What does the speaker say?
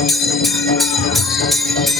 Thank you.